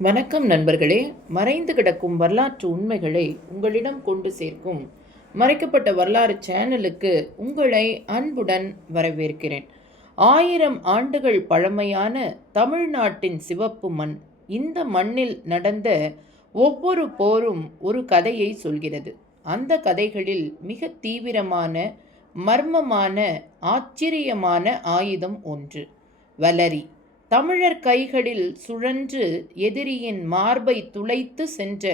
வணக்கம் நண்பர்களே. மறைந்து கிடக்கும் வரலாற்று உண்மைகளை உங்களிடம் கொண்டு சேர்க்கும் மறைக்கப்பட்ட வரலாறு சேனலுக்கு உங்களை அன்புடன் வரவேற்கிறேன். 1000 ஆண்டுகள் பழமையான தமிழ்நாட்டின் சிவப்பு மண். இந்த மண்ணில் நடந்த ஒவ்வொரு போரும் ஒரு கதையை சொல்கிறது. அந்த கதைகளில் மிக தீவிரமான, மர்மமான, ஆச்சரியமான ஆயுதம் ஒன்று: வலரி. தமிழர் கைகளில் சுழன்று எதிரியின் மார்பை துளைத்து சென்ற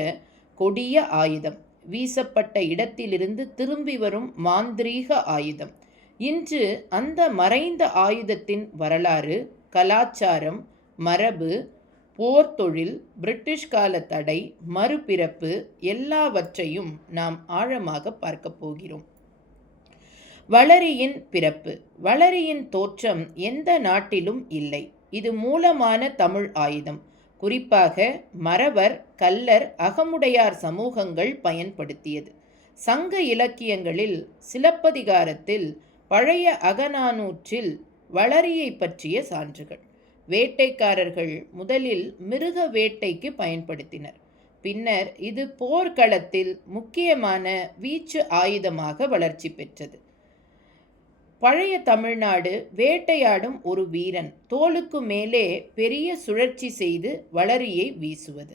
கொடிய ஆயுதம். வீசப்பட்ட இடத்திலிருந்து திரும்பி வரும் மாந்திரீக ஆயுதம். இன்று அந்த மறைந்த ஆயுதத்தின் வரலாறு, கலாச்சாரம், மரபு, போர்த்தொழில், பிரிட்டிஷ் கால தடை, மறுபிறப்பு எல்லாவற்றையும் நாம் ஆழமாக பார்க்க போகிறோம். வளரியின் பிறப்பு. வளரியின் தோற்றம் எந்த நாட்டிலும் இல்லை. இது மூலமான தமிழ் ஆயுதம். குறிப்பாக மறவர், கள்ளர், அகமுடையார் சமூகங்கள் பயன்படுத்தியது. சங்க இலக்கியங்களில், சிலப்பதிகாரத்தில், பழைய அகநானூற்றில் வளரியை பற்றிய சான்றுகள். வேட்டைக்காரர்கள் முதலில் மிருக வேட்டைக்கு பயன்படுத்தினர். பின்னர் இது போர்க்களத்தில் முக்கியமான வீச்சு ஆயுதமாக வளர்ச்சி பெற்றது. பழைய தமிழ்நாடு வேட்டையாடும் ஒரு வீரன் தோளுக்கு மேலே பெரிய சுழற்சி செய்து வளரியை வீசுவது.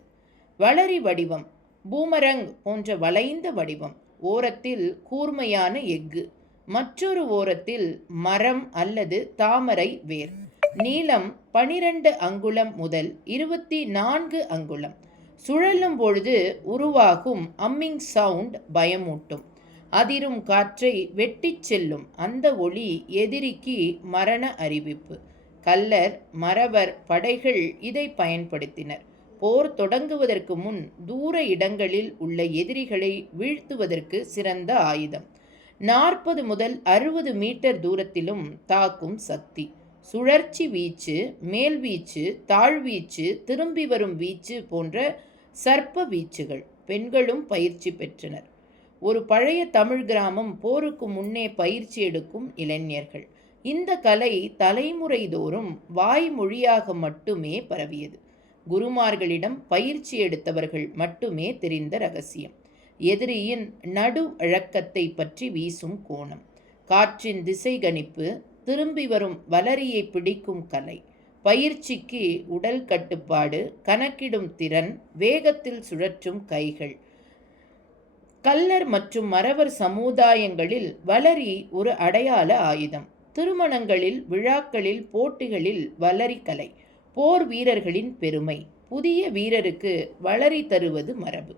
வளரி வடிவம் பூமரங் போன்ற வளைந்த வடிவம். ஓரத்தில் கூர்மையான எஃகு, மற்றொரு ஓரத்தில் மரம் அல்லது தாமரை வேர். நீளம் 12 அங்குலம் முதல் 24 அங்குலம். சுழலும் பொழுது உருவாகும் அம்மிங் சவுண்ட் பயமூட்டும். அதிரும் காற்றை வெட்டிச் செல்லும் அந்த ஒளி எதிரிக்கு மரண அறிவிப்பு. கள்ளர், மறவர் படைகள் இதை பயன்படுத்தினர். போர் தொடங்குவதற்கு முன் தூர இடங்களில் உள்ள எதிரிகளை வீழ்த்துவதற்கு சிறந்த ஆயுதம். 40 முதல் 60 மீட்டர் தூரத்திலும் தாக்கும் சக்தி. சுழற்சி வீச்சு, மேல்வீச்சு, தாழ்வீச்சு, திரும்பி வரும் வீச்சு போன்ற சர்ப்ப வீச்சுகள். பெண்களும் பயிற்சி பெற்றனர். ஒரு பழைய தமிழ் கிராமம் போருக்கு முன்னே பயிற்சி எடுக்கும் இளைஞர்கள். இந்த கலை தலைமுறை தோறும் வாய்மொழியாக மட்டுமே பரவியது. குருமார்களிடம் பயிற்சி எடுத்தவர்கள் மட்டுமே தெரிந்த ரகசியம். எதிரியின் நடு அழக்கத்தை பற்றி வீசும் கோணம், காற்றின் திசை கணிப்பு, திரும்பி வரும் வலரியை பிடிக்கும் கலை. பயிற்சிக்கு உடல் கட்டுப்பாடு, கணக்கிடும் திறன், வேகத்தில் சுழற்றும் கைகள். கள்ளர் மற்றும் மறவர் சமுதாயங்களில் வலரி ஒரு அடையாள ஆயுதம். திருமணங்களில், விழாக்களில், போட்டிகளில் வலரி கலை. போர் வீரர்களின் பெருமை. புதிய வீரருக்கு வளரி தருவது மரபு.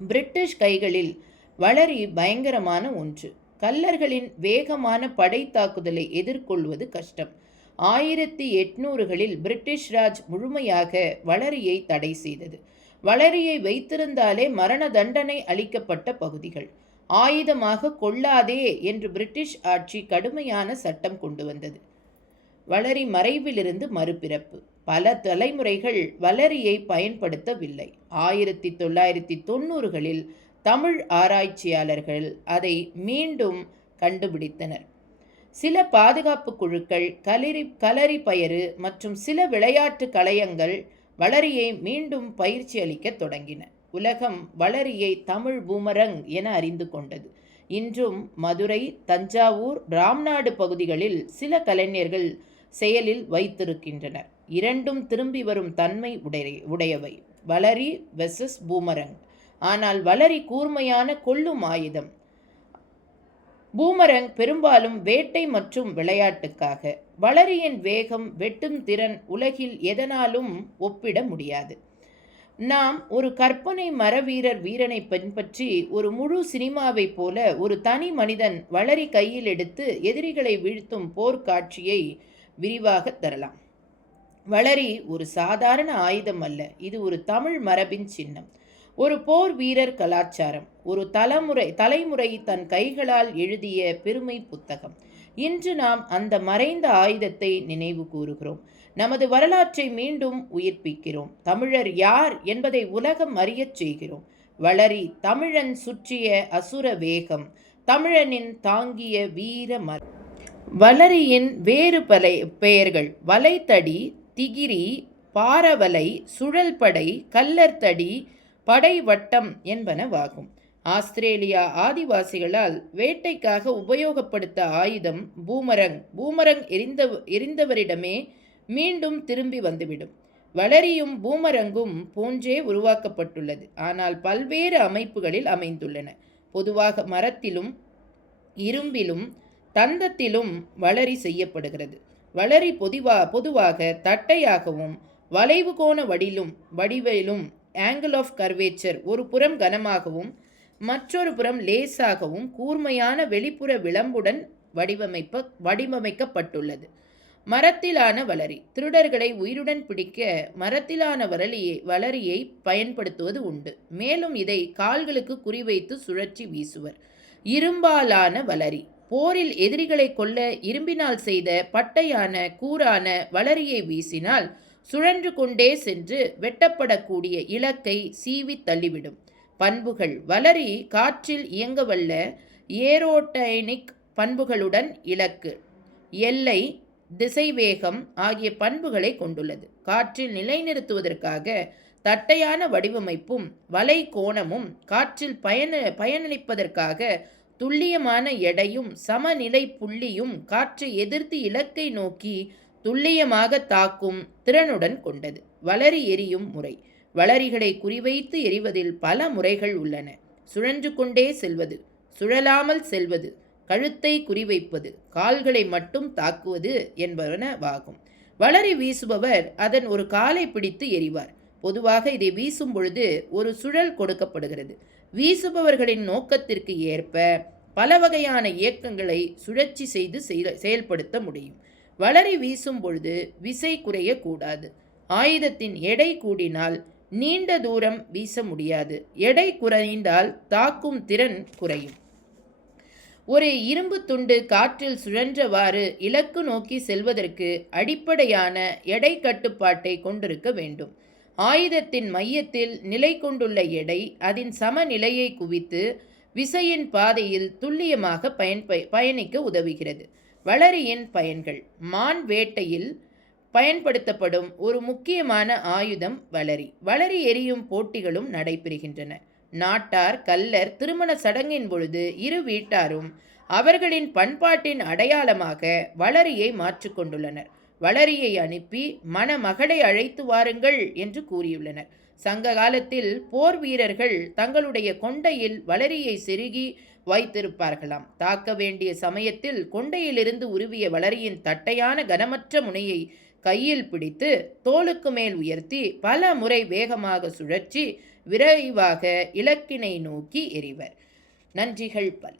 பிரிட்டிஷ் கைகளில் வளரி பயங்கரமான ஒன்று. கள்ளர்களின் வேகமான படை தாக்குதலை எதிர்கொள்வது கஷ்டம். 1800களில் பிரிட்டிஷ் ராஜ் முழுமையாக வளரியை தடை செய்தது. வளரியை வைத்திருந்தாலே மரண தண்டனை அளிக்கப்பட்ட பகுதிகள். ஆயுதமாக கொள்ளாதே என்று பிரிட்டிஷ் ஆட்சி கடுமையான சட்டம் கொண்டு வந்தது. வளரி மறைவிலிருந்து மறுபிறப்பு. பல தலைமுறைகள் வளரியை பயன்படுத்தவில்லை. 1990களில் தமிழ் ஆராய்ச்சியாளர்கள் அதை மீண்டும் கண்டுபிடித்தனர். சில பாதுகாப்பு குழுக்கள், களரி பயறு மற்றும் சில விளையாட்டு கலையங்கள் வளரியை மீண்டும் பயிற்சி அளிக்க தொடங்கின. உலகம் வளரியை தமிழ் பூமரங் என அறிந்து கொண்டது. இன்றும் மதுரை, தஞ்சாவூர், ராம்நாடு பகுதிகளில் சில கலைஞர்கள் செயலில் வைத்திருக்கின்றனர். இரண்டும் திரும்பி வரும் தன்மை உடையவை. வளரி வெர்சஸ் பூமரங். ஆனால் வளரி கூர்மையான கொல்லும் ஆயுதம். பூமரங் பெரும்பாலும் வேட்டை மற்றும் விளையாட்டுக்காக. வளரியின் வேகம், வெட்டும் திறன் உலகில் எதனாலும் ஒப்பிட முடியாது. நாம் ஒரு கற்பனை மரவீரர் வீரனை பின்பற்றி ஒரு முழு சினிமாவை போல ஒரு தனி மனிதன் வளரி கையில் எடுத்து எதிரிகளை வீழ்த்தும் போர்க்காட்சியை விரிவாக தரலாம். வளரி ஒரு சாதாரண ஆயுதம் அல்ல. இது ஒரு தமிழ் மரபின் சின்னம். ஒரு போர் வீரர் கலாச்சாரம். ஒரு தலைமுறை தன் கைகளால் எழுதிய பெருமை புத்தகம். இன்று நாம் அந்த மறைந்த ஆயுதத்தை நினைவு கூறுகிறோம். நமது வரலாற்றை மீண்டும் உயிர்ப்பிக்கிறோம். தமிழர் யார் என்பதை உலகம் அறியச் செய்கிறோம். வளரி தமிழன் சுற்றிய அசுர வேகம், தமிழனின் தாங்கிய வீர மரம். வளரியின் வேறு பல பெயர்கள்: வலைத்தடி, திகிரி, பாரவலை, சுழல்படை, கல்லர்தடி, படை வட்டம் என்பனவாகும். ஆஸ்திரேலியா ஆதிவாசிகளால் வேட்டைக்காக உபயோகப்படுத்த ஆயுதம் பூமரங். பூமரங் எரிந்தவரிடமே மீண்டும் திரும்பி வந்துவிடும். வளரியும் பூமரங்கும் போன்றே உருவாக்கப்பட்டுள்ளது. ஆனால் பல்வேறு அமைப்புகளில் அமைந்துள்ளன. பொதுவாக மரத்திலும் இரும்பிலும் தந்தத்திலும் வளரி செய்யப்படுகிறது. வளரி பொதுவாக தட்டையாகவும் வளைவு கோண வடிவிலும் ஆங்கிள் ஆஃப் கர்வேச்சர் ஒரு புறம் கனமாகவும் மற்றொரு புறம் லேசாகவும் கூர்மையான வெளிப்புற விளம்புடன் வடிவமைக்கப்பட்டுள்ளது. மரத்திலான வளரி. திருடர்களை உயிருடன் பிடிக்க மரத்திலான வளரியை பயன்படுத்துவது உண்டு. மேலும் இதை கால்களுக்கு குறிவைத்து சுழற்சி வீசுவர். இரும்பாலான வளரி. போரில் எதிரிகளை கொல்ல இரும்பினால் செய்த பட்டையான கூரான வளரியை வீசினால் சுழன்று கொண்டே சென்று வெட்டப்படக்கூடிய இலக்கை சீவி தள்ளிவிடும். பண்புகள். வளரி காற்றில் இயங்கவல்ல ஏரோடைனிக் பண்புகளுடன் இலக்கு, எல்லை, திசைவேகம் ஆகிய பண்புகளை கொண்டுள்ளது. காற்றில் நிலைநிறுத்துவதற்காக தட்டையான வடிவமைப்பும் வலை கோணமும், காற்றில் பயணிப்பதற்காக துல்லியமான எடையும் சமநிலை புள்ளியும், காற்றை எதிர்த்து இலக்கை நோக்கி துல்லியமாக தாக்கும் திறனுடன் கொண்டது. வளரி எரியும் முறை. வளரிகளை குறிவைத்து எறிவதில் பல முறைகள் உள்ளன. சுழன்று கொண்டே செல்வது, சுழலாமல் செல்வது, கழுத்தை குறிவைப்பது, கால்களை மட்டும் தாக்குவது என்பனவாகும். வளரி வீசுபவர் அதன் ஒரு காலை பிடித்து எறிவார். பொதுவாக இதை வீசும் பொழுது ஒரு சுழல் கொடுக்கப்படுகிறது. வீசுபவர்களின் நோக்கத்திற்கு ஏற்ப பல வகையான இயக்கங்களை சுழற்சி செய்து செயல்படுத்த முடியும். வளரி வீசும் பொழுது விசை குறையக்கூடாது. ஆயுதத்தின் எடை கூடினால் நீண்ட தூரம் வீச முடியாது. எடை குறைந்தால் தாக்கும் திறன் குறையும். ஒரு இரும்பு துண்டு காற்றில் சுழன்றவாறு இலக்கு நோக்கி செல்வதற்கு அடிப்படையான எடை கட்டுப்பாட்டை கொண்டிருக்க வேண்டும். ஆயுதத்தின் மையத்தில் நிலை கொண்டுள்ள எடை அதன் சமநிலையை குவித்து விசையின் பாதையில் துல்லியமாக பயணிக்க உதவுகிறது. வளரியின் பயன்கள். மான் வேட்டையில் பயன்படுத்தப்படும் ஒரு முக்கியமான ஆயுதம் வளரி. வளரி எரியும் போட்டிகளும் நடைபெறுகின்றன. நாட்டார், கல்லர் திருமண சடங்கின் பொழுது இரு வீட்டாரும் அவர்களின் பண்பாட்டின் அடையாளமாக வளரியை மாற்றிக்கொண்டுள்ளனர். வளரியை அனுப்பி மணமகளை அழைத்து வாருங்கள் என்று கூறியுள்ளனர். சங்க காலத்தில் போர் வீரர்கள் தங்களுடைய கொண்டையில் வளரியை செருகி வைத்திருப்பார்களாம். தாக்க வேண்டிய சமயத்தில் கொண்டையிலிருந்து உருவிய வளரியின் தட்டையான கனமற்ற முனையை கையில் பிடித்து தோளுக்கு மேல் உயர்த்தி பல முறை வேகமாக சுழற்சி விரைவாக இலக்கினை நோக்கி எறிவர். நன்றிகள் பல.